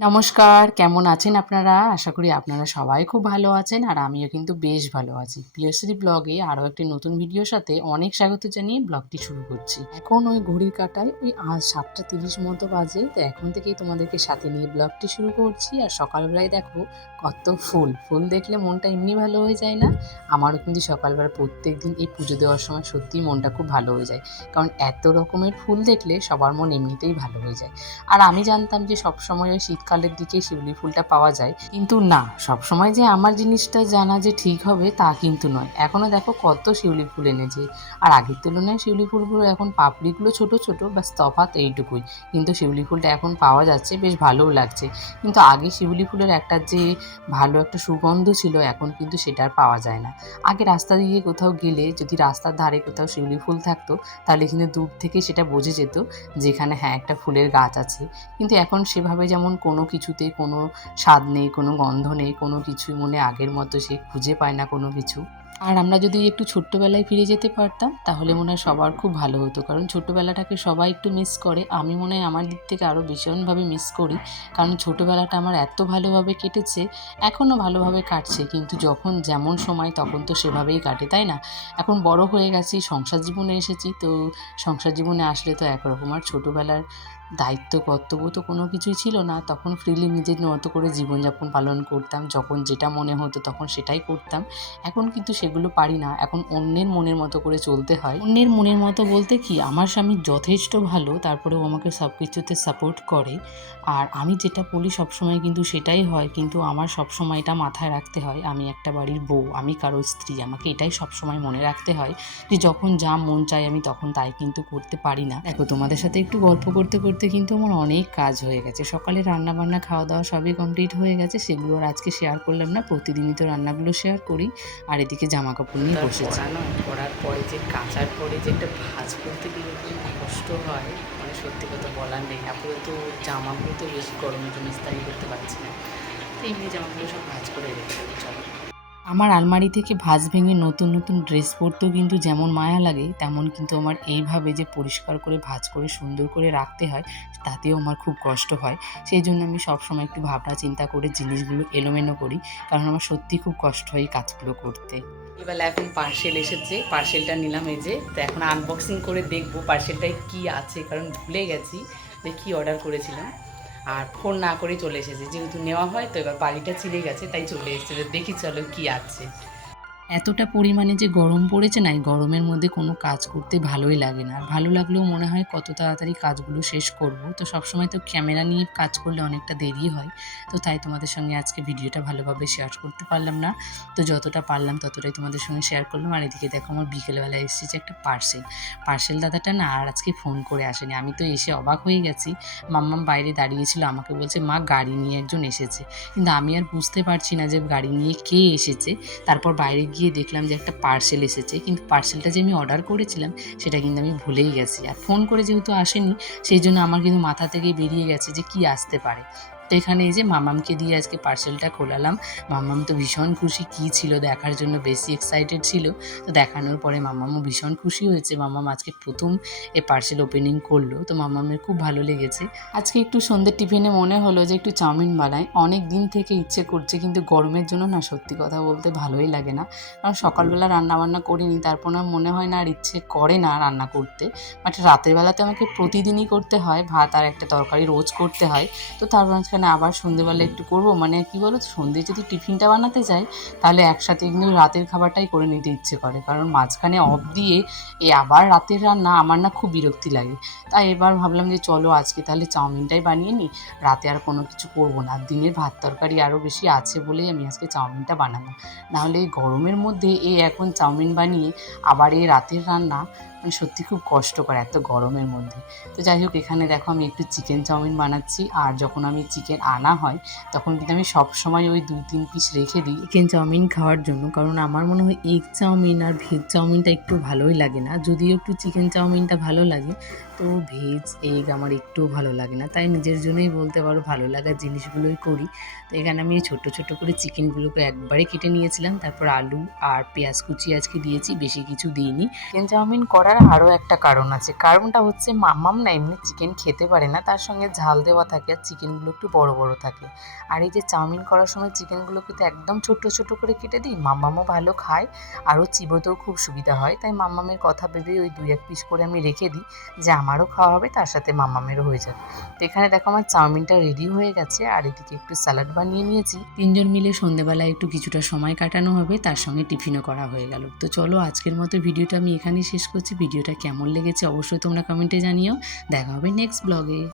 নমস্কার, কেমন আছেন আপনারা? আশা করি আপনারা সবাই খুব ভালো আছেন আর আমিও কিন্তু বেশ ভালো আছি। পিয়াশ্রী ব্লগে আরও একটি নতুন ভিডিওর সাথে অনেক স্বাগত জানিয়ে ব্লগটি শুরু করছি। এখন ওই ঘড়ির কাঁটায় ওই আজ ৭:৩০ মতো বাজে। তো এখন থেকেই তোমাদেরকে সাথে নিয়ে ব্লগটি শুরু করছি। আর সকালবেলায় দেখো কত ফুল! ফুল দেখলে মনটা এমনি ভালো হয়ে যায় না? আমারও কিন্তু সকালবেলা প্রত্যেকদিন এই পুজো দেওয়ার সময় সত্যিই মনটা খুব ভালো হয়ে যায়। কারণ এত রকমের ফুল দেখলে সবার মন এমনিতেই ভালো হয়ে যায়। আর আমি জানতাম যে সবসময় ওই শীতকালের দিকেই শিউলি ফুলটা পাওয়া যায়, কিন্তু না, সবসময় যে আমার জিনিসটা জানা যে ঠিক হবে তা কিন্তু নয়। এখনও দেখো কত শিউলি ফুল এনেছে, আর আগের তুলনায় শিউলি ফুলগুলো এখন পাপড়িগুলো ছোট ছোট, ব্যাস তফাৎ এইটুকুই। কিন্তু শিউলি ফুলটা এখন পাওয়া যাচ্ছে, বেশ ভালোও লাগছে। কিন্তু আগে শিউলি ফুলের একটা যে ভালো একটা সুগন্ধ ছিল, এখন কিন্তু সেটা আর পাওয়া যায় না। আগে রাস্তা দিয়ে কোথাও গেলে যদি রাস্তার ধারে কোথাও শিউলি ফুল থাকতো, তাহলে কিন্তু দূর থেকে সেটা বোঝা যেত যেখানে হ্যাঁ একটা ফুলের গাছ আছে। কিন্তু এখন সেভাবে যেমন কোনো কিছুতেই কোনো স্বাদ নেই, কোনো গন্ধ নেই, কোনো কিছুই মনে আগের মতো সে খুঁজে পায় না কোনো কিছু। আর আমরা যদি একটু ছোট্টবেলায় ফিরে যেতে পারতাম তাহলে মনে হয় সবার খুব ভালো হতো, কারণ ছোট্টবেলাটাকে সবাই একটু মিস করে। আমি মনে হয় আমার দিক থেকে আরও ভীষণভাবে মিস করি, কারণ ছোটোবেলাটা আমার এত ভালোভাবে কেটেছে, এখনও ভালোভাবে কাটছে, কিন্তু যখন যেমন সময় তখন তো সেভাবেই কাটে, তাই না? এখন বড় হয়ে গেছি, সংসার জীবনে এসেছি, তো সংসার জীবনে আসলে তো একরকম। আর ছোটোবেলার দায়িত্ব কর্তব্য তো কোনো কিছুই ছিল না, তখন ফ্রিলি নিজের মতো করে জীবনযাপন পালন করতাম, যখন যেটা মনে হতো তখন সেটাই করতাম। এখন কিন্তু সেগুলো পারি না, এখন অন্যের মনের মতো করে চলতে হয়। অন্যের মনের মতো বলতে কি, আমার স্বামী যথেষ্ট ভালো, তারপরেও আমাকে সব কিছুতে সাপোর্ট করে। আর আমি যেটা বলি সবসময় কিন্তু সেটাই হয়, কিন্তু আমার সবসময় এটা মাথায় রাখতে হয় আমি একটা বাড়ির বউ, আমি কারো স্ত্রী। আমাকে এটাই সবসময় মনে রাখতে হয় যে যখন যা মন চায় আমি তখন তাই কিন্তু করতে পারি না। দেখো, তোমাদের সাথে একটু গল্প করতে করতে কিন্তু আমার অনেক কাজ হয়ে গেছে। সকালে রান্নাবান্না খাওয়া দাওয়া সবই কমপ্লিট হয়ে গেছে, সেগুলো আর আজকে শেয়ার করলাম না, প্রতিদিনই তো রান্নাগুলো শেয়ার করি। আর এদিকে জামা কাপড় নিয়ে বসেছি। পরার পরে যে কাচার পরে যে একটা ভাঁজ করতে গেলে খুব কষ্ট হয়, মানে সত্যি কথা বলার নেই। আপাতত জামাগুলো তো বেশি গরমের জন্য ইস্তারি করতে পারছি না, তো এমনি জামাগুলো সব ভাঁজ করে রেখে দেবো। চলো, আমার আলমারি থেকে ভাঁজ ভেঙে নতুন নতুন ড্রেস পরতেও কিন্তু যেমন মায়া লাগে, তেমন কিন্তু আমার এইভাবে যে পরিষ্কার করে ভাঁজ করে সুন্দর করে রাখতে হয়, তাতেও আমার খুব কষ্ট হয়। সেই জন্য আমি সবসময় একটু ভাবনা চিন্তা করে জিনিসগুলো এলোমেলো করি, কারণ আমার সত্যি খুব কষ্ট হয় এই কাজগুলো করতে। এবার এখন পার্সেল এসেছে, পার্সেলটা নিলাম এই যে। তো এখন আনবক্সিং করে দেখবো পার্সেলটায় কী আছে, কারণ ভুলে গেছি যে কী অর্ডার করেছিলাম। আর ফোন না করেই চলে এসেছে, যেহেতু নেওয়া হয় তো এবার বাড়িটা চিনে গেছে, তাই চলে এসেছে। দেখি চলো কী আছে। এতটা পরিমাণে যে গরম পড়েছে না, এই গরমের মধ্যে কোনো কাজ করতে ভালোই লাগে না। আর ভালো লাগলেও মনে হয় কত তাড়াতাড়ি কাজগুলো শেষ করব। তো সবসময় তো ক্যামেরা নিয়ে কাজ করলে অনেকটা দেরি হয়। তো তাই তোমাদের সঙ্গে আজকে ভিডিওটা ভালোভাবে শেয়ার করতে পারলাম না। তো যতটা পারলাম ততটাই তোমাদের সঙ্গে শেয়ার করলাম। আর এদিকে দেখো আমার বিকেলবেলা এসেছে একটা পার্সেল। পার্সেল দাদাটা না আর আজকে ফোন করে আসেনি। আমি তো এসে অবাক হয়ে গেছি। মাম্মাম বাইরে দাঁড়িয়েছিল, আমাকে বলছে, "মা, গাড়ি নিয়ে একজন এসেছে।" কিন্তু আমি আর বুঝতে পারছি না যে গাড়ি নিয়ে কে এসেছে। তারপর বাইরে গিয়ে দেখলাম যে একটা পার্সেল এসেছে, কিন্তু পার্সেলটা যে আমি অর্ডার করেছিলাম সেটা কিন্তু আমি ভুলেই গেছি। আর ফোন করে যেহেতু আসেনি, সেই জন্য আমার কিন্তু মাথা থেকেই বেরিয়ে গেছে যে কী আসতে পারে। তো এখানে এই যে মামামকে দিয়ে আজকে পার্সেলটা খোলালাম। মাম্মাম তো ভীষণ খুশি, কী ছিল দেখার জন্য বেশি এক্সাইটেড ছিল। তো দেখানোর পরে মাম্মামও ভীষণ খুশি হয়েছে। মাম্মাম আজকে প্রথম এই পার্সেল ওপেনিং করলো, তো মাম্মামের খুব ভালো লেগেছে। আজকে একটু সন্ধ্যের টিফিনে মনে হলো যে একটু চাউমিন বানাই, অনেক দিন থেকে ইচ্ছে করছে, কিন্তু গরমের জন্য না সত্যি কথা বলতে ভালোই লাগে না। কারণ সকালবেলা রান্নাবান্না করিনি, তারপর আর মনে হয় না আর ইচ্ছে করে না রান্না করতে। বাট রাতের বেলাতে আমাকে প্রতিদিনই করতে হয়, ভাত আর একটা তরকারি রোজ করতে হয়। তো তার মাঝখানে আবার সন্ধেবেলা একটু করব, মানে কী বলো তো, সন্ধে যদি টিফিনটা বানাতে যাই তাহলে একসাথে কিন্তু রাতের খাবারটাই করে নিতে ইচ্ছে করে, কারণ মাঝখানে অফ দিয়ে এ আবার রাতের রান্না আমার না খুব বিরক্তি লাগে। তাই এবার ভাবলাম যে চলো আজকে তাহলে চাউমিনটাই বানিয়ে নিই, রাতে আর কোনো কিছু করবো না। দিনের ভাত তরকারি আরও বেশি আছে বলেই আমি আজকে চাউমিনটা বানালাম। নাহলে এই গরমের মধ্যে এখন চাউমিন বানিয়ে আবার এই রাতের রান্না, মানে সত্যি খুব কষ্টকর এত গরমের মধ্যে। তো যাই হোক, এখানে দেখো আমি একটু চিকেন চাউমিন বানাচ্ছি। আর যখন আমি চিকেন আনা হয় তখন কিন্তু আমি সবসময় ওই 2-3 পিস রেখে দিই চিকেন চাউমিন খাওয়ার জন্য, কারণ আমার মনে হয় এগ চাউমিন আর ভেজ চাউমিনটা একটু ভালোই লাগে না। যদিও একটু চিকেন চাউমিনটা ভালো লাগে, তো ভেজ এগ আমার একটুও ভালো লাগে না। তাই নিজের জন্যই বলতে পারো ভালো লাগার জিনিসগুলোই করি। তো এখানে আমি ছোট্ট ছোট্ট করে চিকেনগুলোকে একবারে কেটে নিয়েছিলাম, তারপর আলু আর পেঁয়াজ কুচি আজকে দিয়েছি, বেশি কিছু দিইনি। চিকেন চাউমিন করার থাকার আরও একটা কারণ আছে। কারণটা হচ্ছে মাম্মাম না এমনি চিকেন খেতে পারে না, তার সঙ্গে ঝাল দেওয়া থাকে আর চিকেনগুলো একটু বড় বড় থাকে। আর এই যে চাউমিন করার সময় চিকেনগুলোকে তো একদম ছোট ছোট করে কেটে দিই, মাম্মামও ভালো খায় আরও চিবোতেও খুব সুবিধা হয়, তাই মাম্মামের কথা ভেবে ওই 2-1 পিস করে আমি রেখে দিই যে আমারও খাওয়া হবে তার সাথে মাম্মামেরও হয়ে যাবে। তো এখানে দেখো আমার চাউমিনটা রেডি হয়ে গেছে আর এদিকে একটু স্যালাড বানিয়ে নিয়েছি। 3জন মিলে সন্ধেবেলায় একটু কিছুটা সময় কাটানো হবে, তার সঙ্গে টিফিনও করা হয়ে গেল। তো চলো আজকের মতো ভিডিওটা আমি এখানেই শেষ করছি। ভিডিওটা কেমন লেগেছে অবশ্যই তোমরা কমেন্টে জানিও। দেখা হবে নেক্সট ব্লগে।